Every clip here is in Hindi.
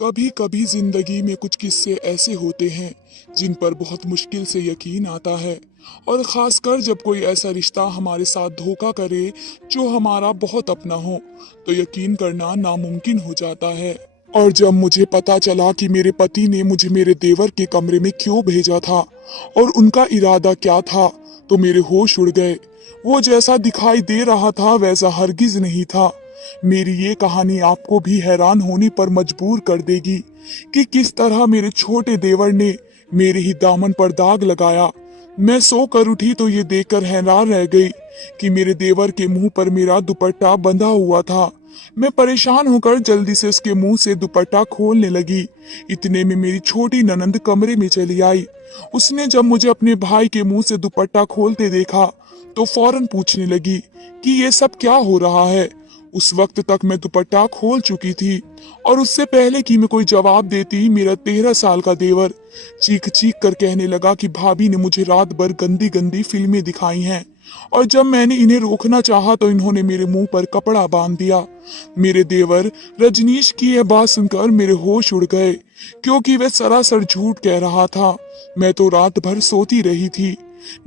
कभी कभी जिंदगी में कुछ किस्से ऐसे होते हैं जिन पर बहुत मुश्किल से यकीन आता है। और खासकर जब कोई ऐसा रिश्ता हमारे साथ धोखा करे जो हमारा बहुत अपना हो, तो यकीन करना नामुमकिन हो जाता है। और जब मुझे पता चला कि मेरे पति ने मुझे मेरे देवर के कमरे में क्यों भेजा था और उनका इरादा क्या था, तो मेरे होश उड़ गए। वो जैसा दिखाई दे रहा था वैसा हरगिज नहीं था। मेरी ये कहानी आपको भी हैरान होने पर मजबूर कर देगी कि किस तरह मेरे छोटे देवर ने मेरे ही दामन पर दाग लगाया। मैं सोकर उठी तो ये देखकर हैरान रह गई कि मेरे देवर के मुंह पर मेरा दुपट्टा बंधा हुआ था। मैं परेशान होकर जल्दी से उसके मुंह से दुपट्टा खोलने लगी। इतने में मेरी छोटी ननंद कमरे में चली आई। उसने जब मुझे अपने भाई के मुंह से दुपट्टा खोलते देखा तो फौरन पूछने लगी कि ये सब क्या हो रहा है। उस वक्त तक मैं दुपट्टा खोल चुकी थी और उससे पहले कि मैं कोई जवाब देती, मेरा 13 साल का देवर चीख चीख कर कहने लगा कि भाभी ने मुझे रात भर गंदी गंदी फिल्में दिखाई हैं। और जब मैंने इन्हें रोकना चाहा तो इन्होंने मेरे मुंह पर कपड़ा बांध दिया। मेरे देवर रजनीश की यह बात सुनकर मेरे होश उड़ गए, क्योंकि वह सरासर झूठ कह रहा था। मैं तो रात भर सोती रही थी।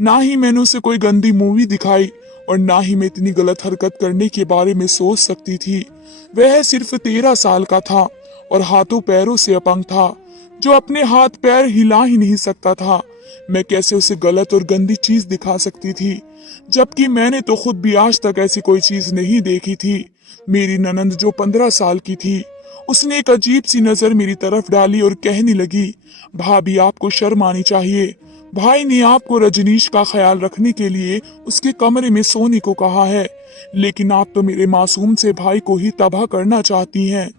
ना ही मैंने उसे कोई गंदी मूवी दिखाई और ना ही मैं इतनी गलत हरकत करने के बारे में सोच सकती थी। वह सिर्फ 13 साल का था और हाथों पैरों से अपंग था, जो अपने हाथ पैर हिला ही नहीं सकता था। मैं कैसे उसे गलत और गंदी चीज दिखा सकती थी, जबकि मैंने तो खुद भी आज तक ऐसी कोई चीज नहीं देखी थी। मेरी ननंद जो 15 साल की थी, उसने एक अजीब सी नजर मेरी तरफ डाली और कहने लगी, भाभी आपको शर्म आनी चाहिए। भाई ने आपको रजनीश का ख्याल रखने के लिए उसके कमरे में सोने को कहा है, लेकिन आप तो मेरे मासूम से भाई को ही तबाह करना चाहती हैं।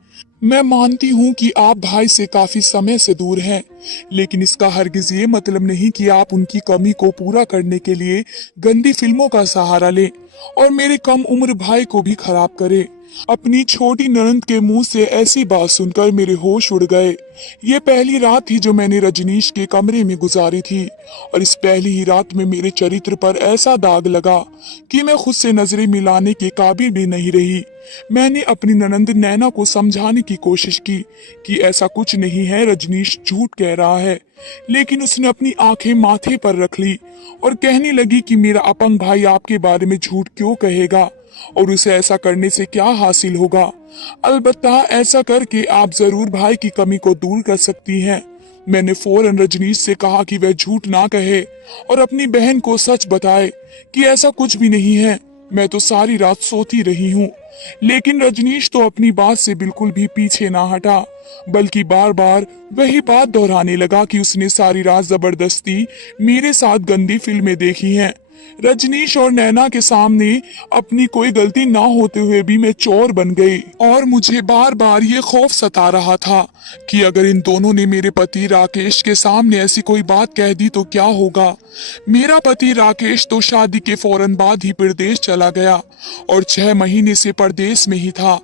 मैं मानती हूँ कि आप भाई से काफी समय से दूर हैं, लेकिन इसका हरगिज ये मतलब नहीं कि आप उनकी कमी को पूरा करने के लिए गंदी फिल्मों का सहारा लें और मेरे कम उम्र भाई को भी खराब करें। अपनी छोटी ननंद के मुंह से ऐसी बात सुनकर मेरे होश उड़ गए। ये पहली रात थी जो मैंने रजनीश के कमरे में गुजारी थी और इस पहली ही रात में मेरे चरित्र पर ऐसा दाग लगा कि मैं खुद से नजरें मिलाने के काबिल भी नहीं रही। मैंने अपनी ननंद नैना को समझाने की कोशिश की कि ऐसा कुछ नहीं है, रजनीश झूठ कह रहा है, लेकिन उसने अपनी आंखें माथे पर रख ली और कहने लगी कि मेरा अपंग भाई आपके बारे में झूठ क्यों कहेगा और उसे ऐसा करने से क्या हासिल होगा। अलबत्ता ऐसा करके आप जरूर भाई की कमी को दूर कर सकती हैं। मैंने फौरन रजनीश से कहा कि वह झूठ ना कहे और अपनी बहन को सच बताए कि ऐसा कुछ भी नहीं है, मैं तो सारी रात सोती रही हूँ। लेकिन रजनीश तो अपनी बात से बिल्कुल भी पीछे ना हटा, बल्कि बार बार वही बात दोहराने लगा कि उसने सारी रात जबरदस्ती मेरे साथ गंदी फिल्में देखी हैं। रजनीश और नैना के सामने अपनी कोई गलती ना होते हुए भी मैं चोर बन गई और मुझे बार बार ये खौफ सता रहा था कि अगर इन दोनों ने मेरे पति राकेश के सामने ऐसी कोई बात कह दी तो क्या होगा। मेरा पति राकेश तो शादी के फौरन बाद ही प्रदेश चला गया और 6 महीने से परदेश में ही था।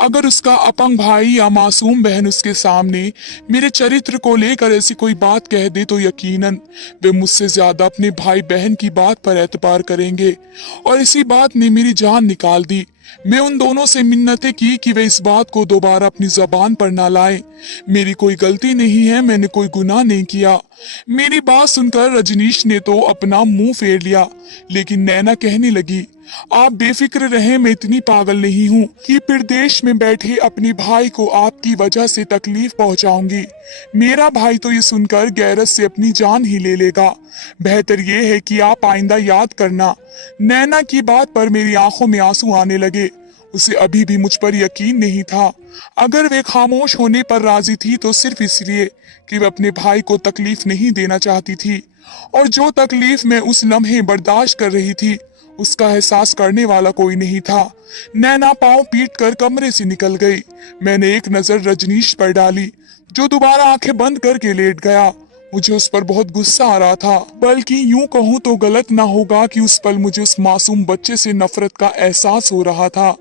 अगर उसका अपंग भाई या मासूम बहन उसके सामने मेरे चरित्र को लेकर ऐसी कोई बात कह दे तो यकीनन वे मुझसे ज्यादा अपने भाई बहन की बात पर एतबार करेंगे और इसी बात ने मेरी जान निकाल दी। मैं उन दोनों से मिन्नतें की कि वे इस बात को दोबारा अपनी जबान पर ना लाएं। मेरी कोई गलती नहीं है, मैंने कोई गुनाह नहीं किया। मेरी बात सुनकर रजनीश ने तो अपना मुंह फेर लिया, लेकिन नैना कहने लगी, आप बेफिक्र रहें, मैं इतनी पागल नहीं हूँ कि प्रदेश में बैठे अपने भाई को आपकी वजह से तकलीफ पहुँचाऊंगी। मेरा भाई तो ये सुनकर गैरत से अपनी जान ही ले लेगा। बेहतर ये है कि आप आइंदा याद करना। नैना की बात पर मेरी आंखों में आंसू आने लगे। उसे अभी भी मुझ पर यकीन नहीं था। अगर वे खामोश होने पर राजी थी तो सिर्फ इसलिए कि वे अपने भाई को तकलीफ नहीं देना चाहती थी, और जो तकलीफ मैं उस लम्हे बर्दाश्त कर रही थी उसका एहसास करने वाला कोई नहीं था। नैना पांव पीट कर कमरे से निकल गई। मैंने एक नजर रजनीश पर डाली, जो दोबारा आंखें बंद करके लेट गया। मुझे उस पर बहुत गुस्सा आ रहा था, बल्कि यूं कहूं तो गलत ना होगा कि उस पल मुझे उस मासूम बच्चे से नफरत का एहसास हो रहा था,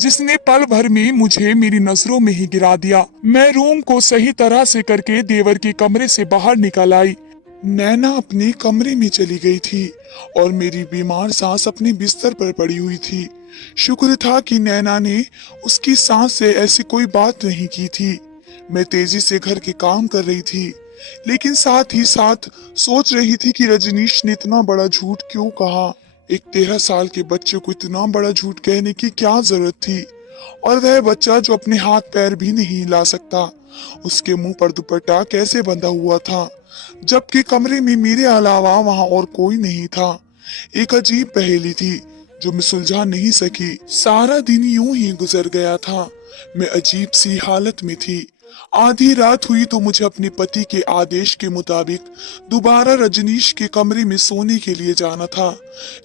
जिसने पल भर में मुझे मेरी नजरों में ही गिरा दिया। मैं रूम को सही तरह से करके देवर के कमरे से बाहर निकल आई। नैना अपने कमरे में चली गई थी और मेरी बीमार सांस अपने बिस्तर पर पड़ी हुई थी। शुक्र था कि नैना ने उसकी सांस से ऐसी कोई बात नहीं की थी। मैं तेजी से घर के काम कर रही थी, लेकिन साथ ही साथ सोच रही थी कि रजनीश ने इतना बड़ा झूठ क्यों कहा। एक 13 साल के बच्चे को इतना बड़ा झूठ कहने की क्या जरूरत थी, और वह बच्चा जो अपने हाथ पैर भी नहीं हिला सकता, उसके मुंह पर दुपट्टा कैसे बंधा हुआ था, जबकि कमरे में मेरे अलावा वहां और कोई नहीं था। एक अजीब पहेली थी जो मैं सुलझा नहीं सकी। सारा दिन यूं ही गुजर गया था। मैं अजीब सी हालत में थी। आधी रात हुई तो मुझे अपने पति के आदेश के मुताबिक दोबारा रजनीश के कमरे में सोने के लिए जाना था,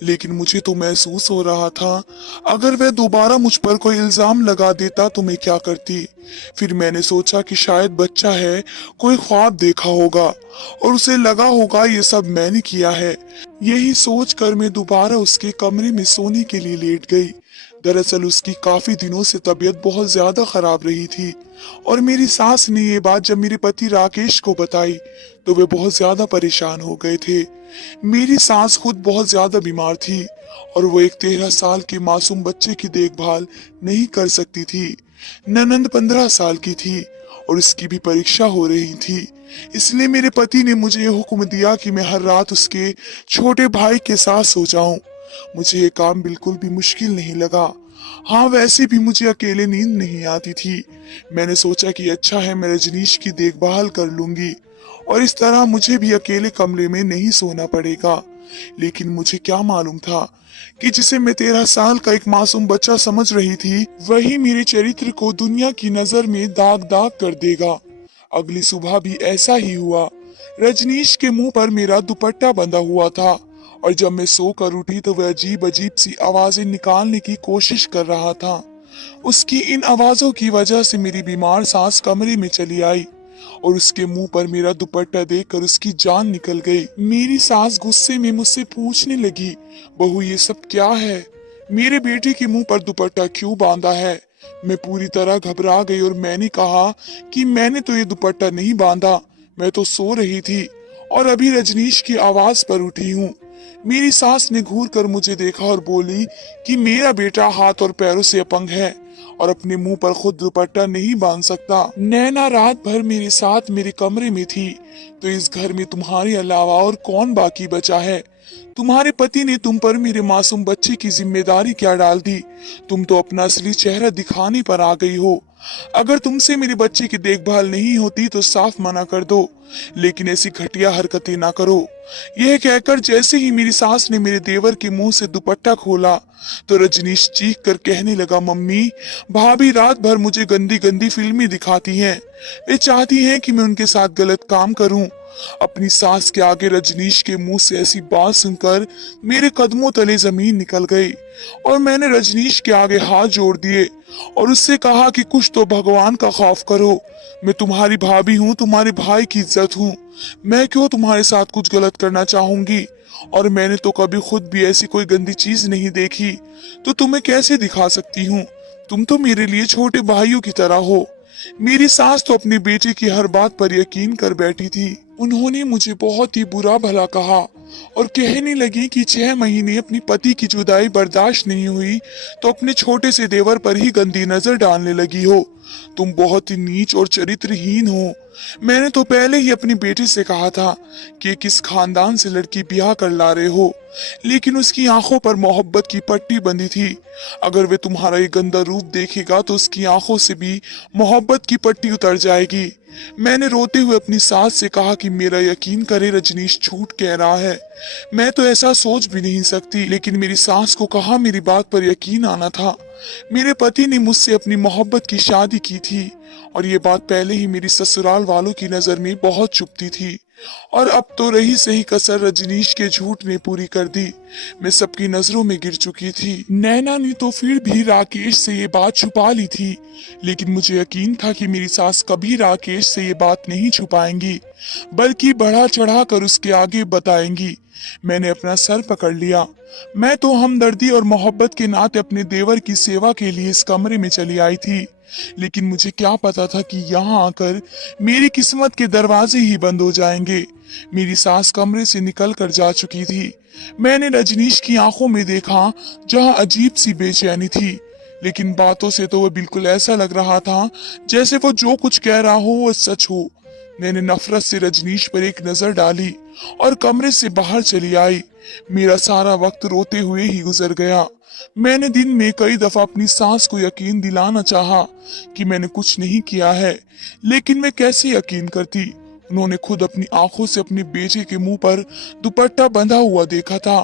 लेकिन मुझे तो महसूस हो रहा था अगर वह दोबारा मुझ पर कोई इल्जाम लगा देता तो मैं क्या करती। फिर मैंने सोचा कि शायद बच्चा है, कोई ख्वाब देखा होगा और उसे लगा होगा ये सब मैंने किया है। यही सोचकर मैं दोबारा उसके कमरे में सोने के लिए लेट गई। दरअसल उसकी काफी दिनों से तबीयत बहुत ज्यादा खराब रही थी, और मेरी सास ने ये बात जब मेरे पति राकेश को बताई तो वे बहुत ज्यादा परेशान हो गए थे। मेरी सास खुद बहुत ज्यादा बीमार थी और वो एक 13 साल के मासूम बच्चे की देखभाल नहीं कर सकती थी। ननंद 15 साल की थी और उसकी भी परीक्षा हो रही थी। इसलिए मेरे पति ने मुझे ये हुक्म दिया कि मैं हर रात उसके छोटे भाई के साथ सो जाऊं। मुझे ये काम बिल्कुल भी मुश्किल नहीं लगा। हाँ, वैसे भी मुझे अकेले नींद नहीं आती थी। मैंने सोचा कि अच्छा है, मैं रजनीश की देखभाल कर लूंगी और इस तरह मुझे भी अकेले कमरे में नहीं सोना पड़ेगा। लेकिन मुझे क्या मालूम था कि जिसे मैं 13 साल का एक मासूम बच्चा समझ रही थी, वही मेरे चरित्र को दुनिया की नजर में दाग दाग कर देगा। अगली सुबह भी ऐसा ही हुआ। रजनीश के मुंह पर मेरा दुपट्टा बंधा हुआ था और जब मैं सोकर उठी तो वह अजीब अजीब सी आवाजें निकालने की कोशिश कर रहा था। उसकी इन आवाजों की वजह से मेरी बीमार सास कमरे में चली आई और उसके मुंह पर मेरा दुपट्टा देखकर उसकी जान निकल गई। मेरी सास गुस्से में मुझसे पूछने लगी, बहू ये सब क्या है? मेरे बेटे के मुंह पर दुपट्टा क्यों बांधा है? मैं पूरी तरह घबरा गई और मैंने कहा कि मैंने तो ये दुपट्टा नहीं बांधा, मैं तो सो रही थी और अभी रजनीश की आवाज पर उठी हूँ। मेरी सास ने घूर कर मुझे देखा और बोली कि मेरा बेटा हाथ और पैरों से अपंग है और अपने मुंह पर खुद दुपट्टा नहीं बांध सकता। नैना रात भर मेरे साथ मेरे कमरे में थी, तो इस घर में तुम्हारे अलावा और कौन बाकी बचा है? तुम्हारे पति ने तुम पर मेरे मासूम बच्चे की जिम्मेदारी क्या डाल दी? तुम तो अपना असली चेहरा दिखाने पर आ गई हो। अगर तुमसे मेरे बच्चे की देखभाल नहीं होती तो साफ मना कर दो, लेकिन ऐसी घटिया हरकतें ना करो। यह कहकर जैसे ही मेरी सास ने मेरे देवर के मुंह से दुपट्टा खोला तो रजनीश चीख कर कहने लगा, मम्मी, भाभी रात भर मुझे गंदी गंदी फिल्में दिखाती हैं। वे चाहती हैं कि मैं उनके साथ गलत काम करूं। अपनी सास के आगे रजनीश के मुंह से ऐसी बात सुनकर मेरे कदमों तले जमीन निकल गई और मैंने रजनीश के आगे हाथ जोड़ दिए और उससे कहा कि कुछ तो भगवान का खौफ करो। मैं तुम्हारी भाभी हूँ, तुम्हारे भाई की इज्जत हूँ। मैं क्यों तुम्हारे साथ कुछ गलत करना चाहूंगी? और मैंने तो कभी खुद भी ऐसी कोई गंदी चीज नहीं देखी, तो तुम्हें कैसे दिखा सकती हूँ? तुम तो मेरे लिए छोटे भाइयों की तरह हो। मेरी सास तो अपने बेटे की हर बात पर यकीन कर बैठी थी। उन्होंने मुझे बहुत ही बुरा भला कहा और कहने लगी कि 6 महीने अपनी पति की जुदाई बर्दाश्त नहीं हुई तो अपने छोटे से देवर पर ही गंदी नजर डालने लगी हो। तुम बहुत ही नीच और चरित्रहीन हो। मैंने तो पहले ही अपनी बेटी से कहा था कि किस खानदान से लड़की ब्याह कर ला रहे हो, लेकिन उसकी आंखों पर मोहब्बत की पट्टी बंधी थी। अगर वे तुम्हारा ये गंदा रूप देखेगा तो उसकी आंखों से भी मोहब्बत की पट्टी उतर जाएगी। मैंने रोते हुए अपनी सास से कहा कि मेरा यकीन करे, रजनीश झूठ कह रहा है, मैं तो ऐसा सोच भी नहीं सकती। लेकिन मेरी सास को कहा मेरी बात पर यकीन आना था। मेरे पति ने मुझसे अपनी मोहब्बत की शादी की थी और ये बात पहले ही मेरी ससुराल वालों की नजर में बहुत चुभती थी, और अब तो रही सही कसर रजनीश के झूठ ने पूरी कर दी। मैं सबकी नजरों में गिर चुकी थी। नैना ने तो फिर भी राकेश से ये बात छुपा ली थी, लेकिन मुझे यकीन था कि मेरी सास कभी राकेश से ये बात नहीं छुपाएंगी, बल्कि बढ़ा चढ़ा कर उसके आगे बताएंगी। मैंने अपना सर पकड़ लिया। मैं तो हमदर्दी और मोहब्बत के नाते अपने देवर की सेवा के लिए इस कमरे में चली आई थी, लेकिन मुझे क्या पता था कि यहाँ आकर मेरी किस्मत के दरवाजे ही बंद हो जाएंगे। मेरी सास कमरे से निकल कर जा चुकी थी। मैंने रजनीश की आंखों में देखा जहाँ अजीब सी बेचैनी थी, लेकिन बातों से तो वह बिल्कुल ऐसा लग रहा था जैसे वो जो कुछ कह रहा हो वो सच हो। मैंने नफरत से रजनीश पर एक नजर डाली और कमरे से बाहर चली आई। मेरा सारा वक्त रोते हुए ही गुजर गया। मैंने दिन में कई दफा अपनी सास को यकीन दिलाना चाहा कि मैंने कुछ नहीं किया है, लेकिन मैं कैसे यकीन करती। उन्होंने खुद अपनी आंखों से अपने बेटे के मुंह पर दुपट्टा बंधा हुआ देखा था,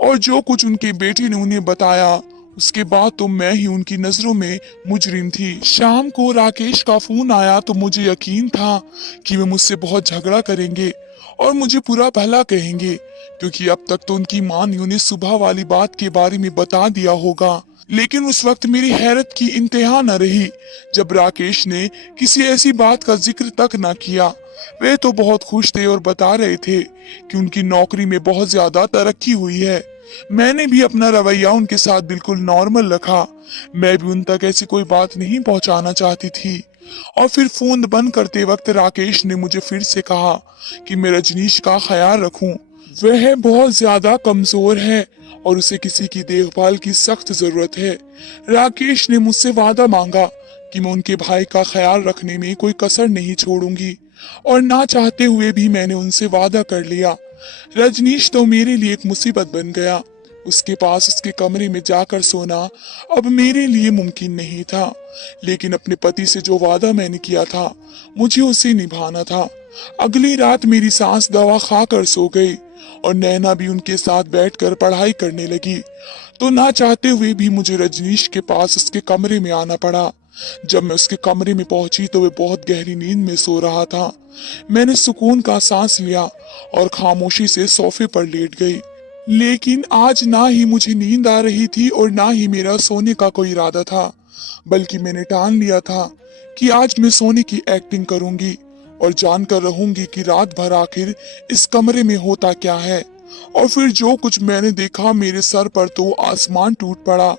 और जो कुछ उनके बेटे ने उन्हें बताया उसके बाद तो मैं ही उनकी नजरों में मुजरिम थी। शाम को राकेश का फोन आया तो मुझे यकीन था कि वे मुझसे बहुत झगड़ा करेंगे और मुझे पूरा भला कहेंगे, क्योंकि अब तक तो उनकी मां ने उन्हें सुबह वाली बात के बारे में बता दिया होगा। लेकिन उस वक्त मेरी हैरत की इंतहा न रही जब राकेश ने किसी ऐसी बात का जिक्र तक न किया। वे तो बहुत खुश थे और बता रहे थे कि उनकी नौकरी में बहुत ज्यादा तरक्की हुई है। मैंने भी अपना रवैया उनके साथ बिल्कुल नॉर्मल रखा। मैं भी उन तक ऐसी कोई बात नहीं पहुंचाना चाहती थी। और फिर फोन बंद करते वक्त राकेश ने मुझे फिर से कहा कि मैं रजनीश का ख्याल रखूं। वह बहुत ज्यादा कमजोर है और उसे किसी की देखभाल की सख्त जरूरत है। राकेश ने मुझसे वादा मांगा कि मैं उनके भाई का ख्याल रखने में कोई कसर नहीं छोड़ूंगी, और ना चाहते हुए भी मैंने उनसे वादा कर लिया। रजनीश तो मेरे लिए एक मुसीबत बन गया। उसके पास उसके कमरे में जाकर सोना अब मेरे लिए मुमकिन नहीं था, लेकिन अपने पति से जो वादा मैंने किया था मुझे उसे निभाना था। अगली रात मेरी सास दवा खाकर सो गई और नैना भी उनके साथ बैठकर पढ़ाई करने लगी, तो ना चाहते हुए भी मुझे रजनीश के पास उसके कमरे में आना पड़ा। जब मैं उसके कमरे में पहुंची तो वह बहुत गहरी नींद में सो रहा था। मैंने सुकून का सांस लिया और खामोशी से सोफे पर लेट गई। लेकिन आज ना ही मुझे नींद आ रही थी और ना ही मेरा सोने का कोई इरादा था, बल्कि मैंने ठान लिया था कि आज मैं सोने की एक्टिंग करूंगी और जानकर रहूंगी कि रात भर आखिर इस कमरे में होता क्या है। और फिर जो कुछ मैंने देखा, मेरे सर पर तो आसमान टूट पड़ा।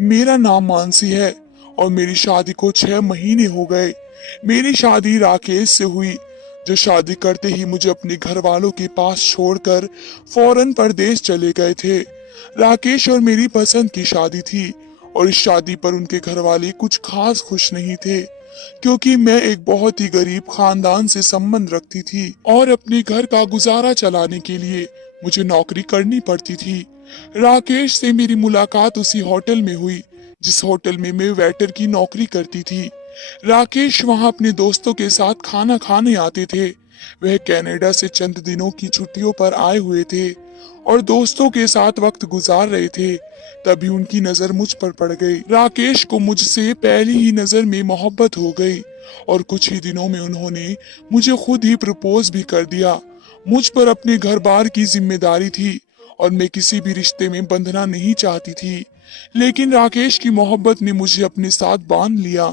मेरा नाम मानसी है और मेरी शादी को 6 महीने हो गए। मेरी शादी राकेश से हुई, जो शादी करते ही मुझे अपने घर वालों के पास छोड़कर फौरन परदेश चले गए थे। राकेश और मेरी पसंद की शादी थी और इस शादी पर उनके घर वाले कुछ खास खुश नहीं थे, क्योंकि मैं एक बहुत ही गरीब खानदान से संबंध रखती थी और अपने घर का गुजारा चलाने के लिए मुझे नौकरी करनी पड़ती थी। राकेश से मेरी मुलाकात उसी होटल में हुई जिस होटल में मैं वेटर की नौकरी करती थी। राकेश वहां अपने दोस्तों के साथ खाना खाने आते थे। वह कनाडा से चंद दिनों की छुट्टियों पर आए हुए थे और दोस्तों के साथ वक्त गुजार रहे थे। तभी उनकी नजर मुझ पर पड़ गई। राकेश को मुझसे पहली ही नजर में मोहब्बत हो गई और कुछ ही दिनों में उन्होंने मुझे खुद ही प्रपोज भी कर दिया। मुझ पर अपने घर बार की जिम्मेदारी थी और मैं किसी भी रिश्ते में बंधना नहीं चाहती थी, लेकिन राकेश की मोहब्बत ने मुझे अपने साथ बांध लिया।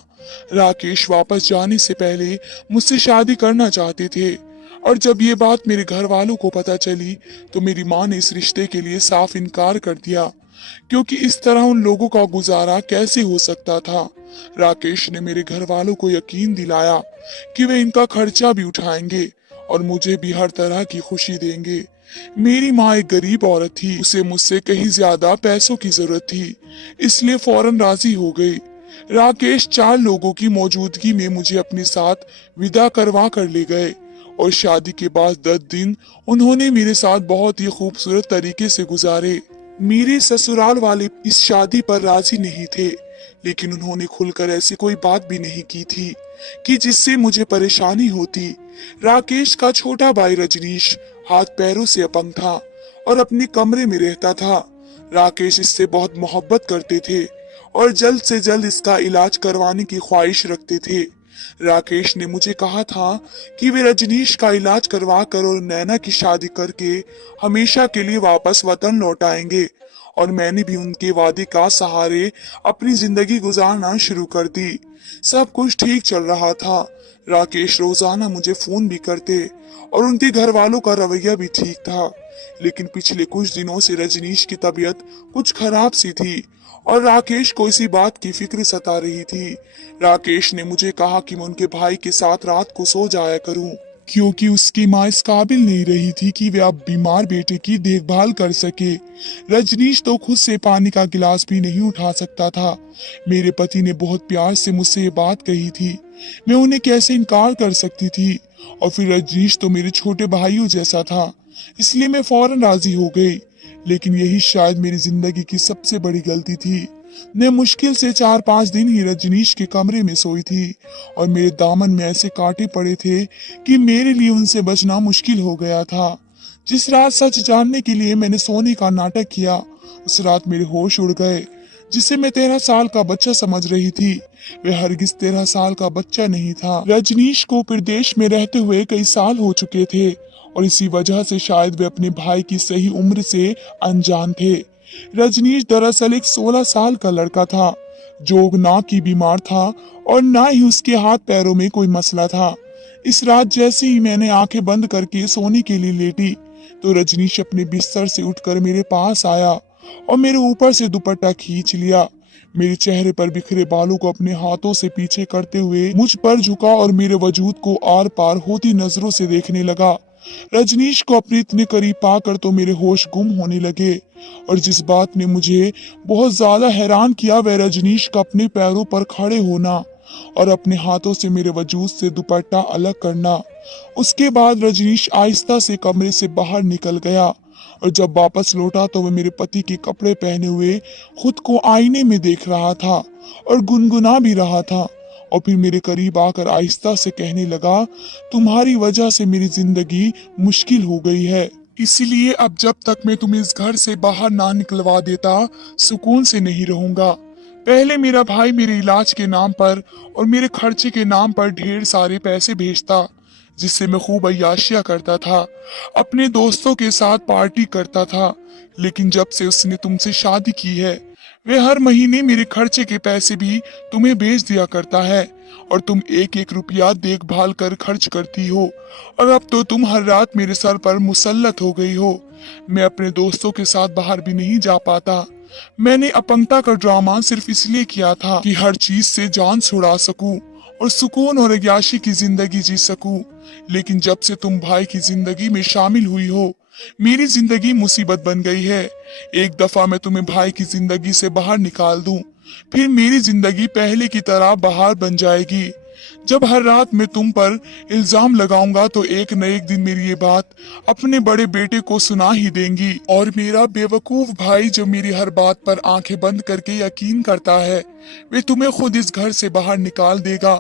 राकेश वापस जाने से पहले मुझसे शादी करना चाहते थे, और जब ये बात मेरे घर वालों को पता चली तो मेरी माँ ने इस रिश्ते के लिए साफ इनकार कर दिया, क्योंकि इस तरह उन लोगों का गुजारा कैसे हो सकता था। राकेश ने मेरे घर वालों को यकीन दिलाया कि वे इनका खर्चा भी उठाएंगे और मुझे भी हर तरह की खुशी देंगे। मेरी माँ एक गरीब औरत थी, उसे मुझसे कहीं ज्यादा पैसों की जरूरत थी, इसलिए फौरन राजी हो गई। राकेश 4 लोगों की मौजूदगी में मुझे अपने साथ विदा करवा कर ले गए और शादी के बाद 10 दिन उन्होंने मेरे साथ बहुत ही खूबसूरत तरीके से गुजारे। मेरे ससुराल वाले इस शादी पर राजी नहीं थे, लेकिन उन्होंने खुलकर ऐसी कोई बात भी नहीं की थी कि जिससे मुझे परेशानी होती। राकेश का छोटा भाई रजनीश हाथ पैरों से अपंग था और अपने कमरे में रहता था। राकेश इससे बहुत मोहब्बत करते थे और जल्द से जल्द इसका इलाज करवाने की ख्वाहिश रखते थे। राकेश ने मुझे कहा था कि वे रजनीश का इलाज करवा कर और नैना की शादी करके हमेशा के लिए वापस वतन लौट आएंगे, और मैंने भी उनके वादे का सहारे अपनी जिंदगी गुजारना शुरू कर दी। सब कुछ ठीक चल रहा था। राकेश रोजाना मुझे फोन भी करते और उनके घर वालों का रवैया भी ठीक था, लेकिन पिछले कुछ दिनों से रजनीश की तबीयत कुछ खराब सी थी और राकेश को इसी बात की फिक्र सता रही थी। राकेश ने मुझे कहा कि मैं उनके भाई के साथ रात को सो जाया करूं, क्योंकि उसकी माँ इस काबिल नहीं रही थी कि वे अब बीमार बेटे की देखभाल कर सके। रजनीश तो खुद से पानी का गिलास भी नहीं उठा सकता था। मेरे पति ने बहुत प्यार से मुझसे ये बात कही थी, मैं उन्हें कैसे इनकार कर सकती थी। और फिर रजनीश तो मेरे छोटे भाइयों जैसा था, इसलिए मैं फौरन राजी हो गई। लेकिन यही शायद मेरी जिंदगी की सबसे बड़ी गलती थी। मैं मुश्किल से 4-5 दिन ही रजनीश के कमरे में सोई थी और मेरे दामन में ऐसे कांटे पड़े थे कि मेरे लिए उनसे बचना मुश्किल हो गया था। जिस रात सच जानने के लिए मैंने सोने का नाटक किया, उस रात मेरे होश उड़ गए। जिसे मैं 13 साल का बच्चा समझ रही थी, वे हरगिज 13 साल का बच्चा नहीं था। रजनीश को प्रदेश में रहते हुए कई साल हो चुके थे और इसी वजह से शायद वे अपने भाई की सही उम्र से अनजान थे। रजनीश दरअसल एक 16 साल का लड़का था जो ना की बीमार था और ना ही उसके हाथ पैरों में कोई मसला था। इस रात जैसे ही मैंने आंखें बंद करके सोने के लिए लेटी तो रजनीश अपने बिस्तर से उठकर मेरे पास आया और मेरे ऊपर से दुपट्टा खींच लिया। मेरे चेहरे पर बिखरे बालों को अपने हाथों से पीछे करते हुए मुझ पर झुका और मेरे वजूद को आर पार होती नजरों से देखने लगा। रजनीश को अपने इतने करीब पाकर तो मेरे होश गुम होने लगे और जिस बात ने मुझे बहुत ज्यादा हैरान किया वह रजनीश का अपने पैरों पर खड़े होना और अपने हाथों से मेरे वजूद से दुपट्टा अलग करना। उसके बाद रजनीश आहिस्ता से कमरे से बाहर निकल गया और जब वापस लौटा तो वह मेरे पति के कपड़े पहने हुए खुद को आईने में देख रहा था और गुनगुना भी रहा था। और फिर मेरे करीब आकर आहिस्ता से कहने लगा, तुम्हारी वजह से मेरी जिंदगी मुश्किल हो गई है, इसलिए अब जब तक मैं तुम्हें इस घर से बाहर ना निकलवा देता सुकून से नहीं रहूंगा। पहले मेरा भाई मेरे इलाज के नाम पर और मेरे खर्चे के नाम पर ढेर सारे पैसे भेजता, जिससे मैं खूब अय्याशियां करता था, अपने दोस्तों के साथ पार्टी करता था। लेकिन जब से उसने तुमसे शादी की है, वे हर महीने मेरे खर्चे के पैसे भी तुम्हें भेज दिया करता है और तुम एक एक रुपया देखभाल कर खर्च करती हो। और अब तो तुम हर रात मेरे सर पर मुसल्लत हो गई हो। मैं अपने दोस्तों के साथ बाहर भी नहीं जा पाता। मैंने अपंगता का ड्रामा सिर्फ इसलिए किया था कि हर चीज से जान छुड़ा सकूं और सुकून और अय्याशी की जिंदगी जी सकूं। लेकिन जब से तुम भाई की जिंदगी में शामिल हुई हो, मेरी जिंदगी मुसीबत बन गई है। एक दफा मैं तुम्हें भाई की जिंदगी से बाहर निकाल दूं, फिर मेरी जिंदगी पहले की तरह बाहर बन जाएगी। जब हर रात मैं तुम पर इल्जाम लगाऊंगा तो एक न एक दिन मेरी ये बात अपने बड़े बेटे को सुना ही देंगी और मेरा बेवकूफ भाई जो मेरी हर बात पर आंखें बंद करके यकीन करता है, वे तुम्हें खुद इस घर से बाहर निकाल देगा।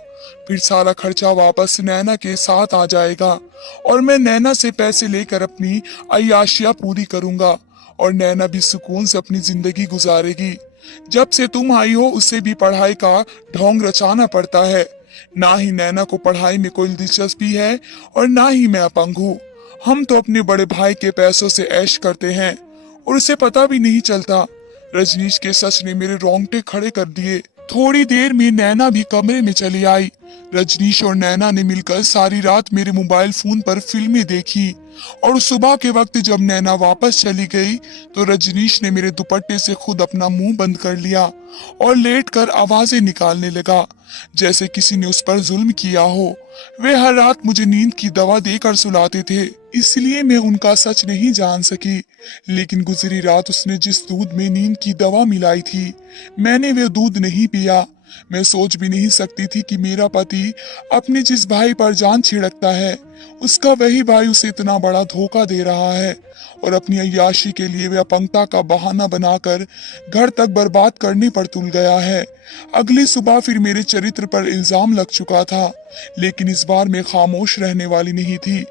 फिर सारा खर्चा वापस नैना के साथ आ जाएगा और मैं नैना से पैसे लेकर अपनी अय्याशियां पूरी करूंगा और नैना भी सुकून से अपनी जिंदगी गुजारेगी। जब से तुम आई हो उसे भी पढ़ाई का ढोंग रचाना पड़ता है। ना ही नैना को पढ़ाई में कोई दिलचस्पी है और ना ही मैं अपंग हूँ। हम तो अपने बड़े भाई के पैसों से ऐश करते हैं और उसे पता भी नहीं चलता। रजनीश के सच ने मेरे रोंगटे खड़े कर दिए। थोड़ी देर में नैना भी कमरे में चली आई। रजनीश और नैना ने मिलकर सारी रात मेरे मोबाइल फोन पर फिल्में देखी और सुबह के वक्त जब नैना वापस चली गई तो रजनीश ने मेरे दुपट्टे से खुद अपना मुंह बंद कर लिया और लेटकर आवाजें निकालने लगा जैसे किसी ने उस पर जुल्म किया हो। वे हर रात मुझे नींद की दवा देकर सुलाते थे, इसलिए मैं उनका सच नहीं जान सकी। लेकिन गुजरी रात उसने जिस दूध में नींद की दवा मिलाई थी, मैंने वे दूध नहीं पिया। मैं सोच भी नहीं सकती थी कि मेरा पति अपने जिस भाई पर जान छिड़कता है, उसका वही भाई उसे इतना बड़ा धोखा दे रहा है और अपनी अय्याशी के लिए वे अपंगता का बहाना बनाकर घर तक बर्बाद करने पर तुल गया है। अगली सुबह फिर मेरे चरित्र पर इल्जाम लग चुका था, लेकिन इस बार मैं खामोश रहने वाली नहीं थी।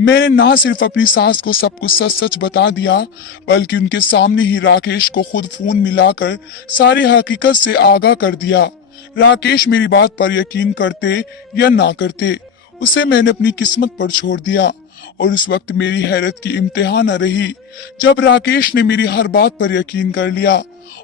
मैंने ना सिर्फ अपनी सास को सब कुछ सच सच बता दिया, बल्कि उनके सामने ही राकेश को खुद फोन मिलाकर सारी हकीकत से आगाह कर दिया। राकेश मेरी बात पर यकीन करते या ना करते, उसे मैंने अपनी किस्मत पर छोड़ दिया। और उस वक्त मेरी हैरत की इंतहा न रही जब राकेश ने मेरी हर बात पर यकीन कर लिया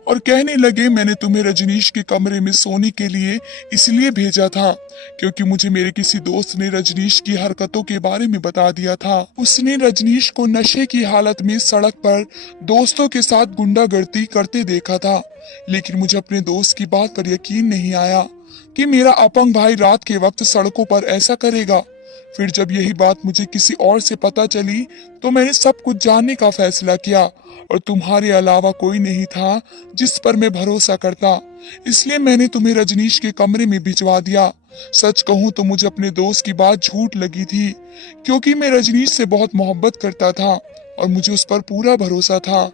और कहने लगे, मैंने तुम्हें रजनीश के कमरे में सोने के लिए इसलिए भेजा था क्योंकि मुझे मेरे किसी दोस्त ने रजनीश की हरकतों के बारे में बता दिया था। उसने रजनीश को नशे की हालत में सड़क पर दोस्तों के साथ गुंडागर्दी करते देखा था, लेकिन मुझे अपने दोस्त की बात पर यकीन नहीं आया कि मेरा अपंग भाई रात के वक्त सड़कों पर ऐसा करेगा। फिर जब यही बात मुझे किसी और से पता चली तो मैंने सब कुछ जानने का फैसला किया और तुम्हारे अलावा कोई नहीं था जिस पर मैं भरोसा करता। इसलिए मैंने तुम्हें रजनीश के कमरे में भिजवा दिया। सच कहूं तो मुझे अपने दोस्त की बात झूठ लगी थी, क्योंकि मैं रजनीश से बहुत मोहब्बत करता था और मुझे उस पर पूरा भरोसा था।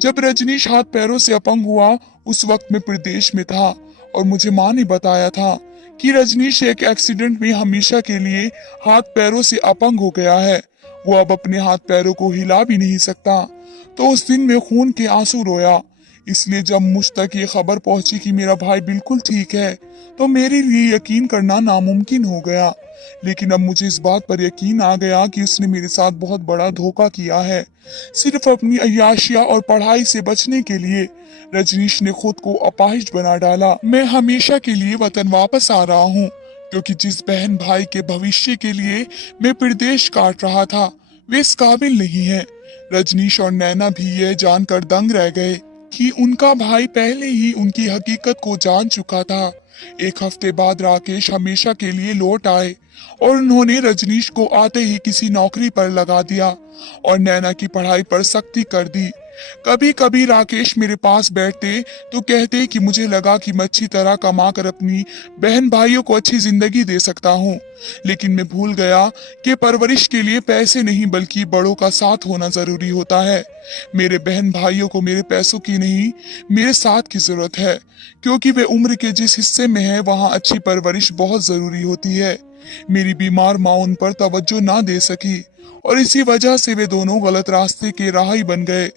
जब रजनीश हाथ पैरों से अपंग हुआ उस वक्त मैं प्रदेश में था और मुझे माँ ने बताया था कि रजनीश एक एक्सीडेंट में हमेशा के लिए हाथ पैरों से अपंग हो गया है। वो अब अपने हाथ पैरों को हिला भी नहीं सकता। तो उस दिन मैं खून के आंसू रोया। इसलिए जब मुझ तक ये खबर पहुंची कि मेरा भाई बिल्कुल ठीक है तो मेरे लिए यकीन करना नामुमकिन हो गया। लेकिन अब मुझे इस बात पर यकीन आ गया कि उसने मेरे साथ बहुत बड़ा धोखा किया है। सिर्फ अपनी अय्याशिया और पढ़ाई से बचने के लिए रजनीश ने खुद को अपाहिज बना डाला। मैं हमेशा के लिए वतन वापस आ रहा हूँ, क्योंकि जिस बहन भाई के भविष्य के लिए मैं प्रदेश काट रहा था वे इस काबिल नहीं है। रजनीश और नैना भी यह जानकर दंग रह गए कि उनका भाई पहले ही उनकी हकीकत को जान चुका था। एक हफ्ते बाद राकेश हमेशा के लिए लौट आए और उन्होंने रजनीश को आते ही किसी नौकरी पर लगा दिया और नैना की पढ़ाई पर सख्ती कर दी। कभी कभी राकेश मेरे पास बैठते तो कहते कि मुझे लगा कि मैं अच्छी तरह कमा कर अपनी बहन भाइयों को अच्छी जिंदगी दे सकता हूँ, लेकिन मैं भूल गया कि परवरिश के लिए पैसे नहीं बल्कि बड़ों का साथ होना जरूरी होता है। मेरे बहन भाइयों को मेरे पैसों की नहीं मेरे साथ की जरूरत है, क्योंकि वे उम्र के जिस हिस्से में है वहाँ अच्छी परवरिश बहुत जरूरी होती है। मेरी बीमार माँ उन पर तवज्जो ना दे सकी और इसी वजह से वे दोनों गलत रास्ते के राही बन गए।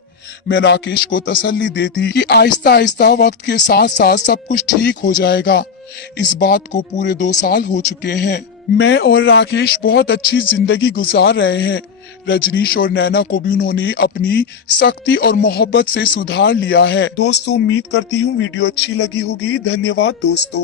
मैं राकेश को तसल्ली देती कि आहिस्ता आहिस्ता वक्त के साथ साथ सब कुछ ठीक हो जाएगा। इस बात को पूरे 2 साल हो चुके हैं। मैं और राकेश बहुत अच्छी जिंदगी गुजार रहे हैं। रजनीश और नैना को भी उन्होंने अपनी सख्ती और मोहब्बत से सुधार लिया है। दोस्तों, उम्मीद करती हूँ वीडियो अच्छी लगी होगी। धन्यवाद दोस्तों।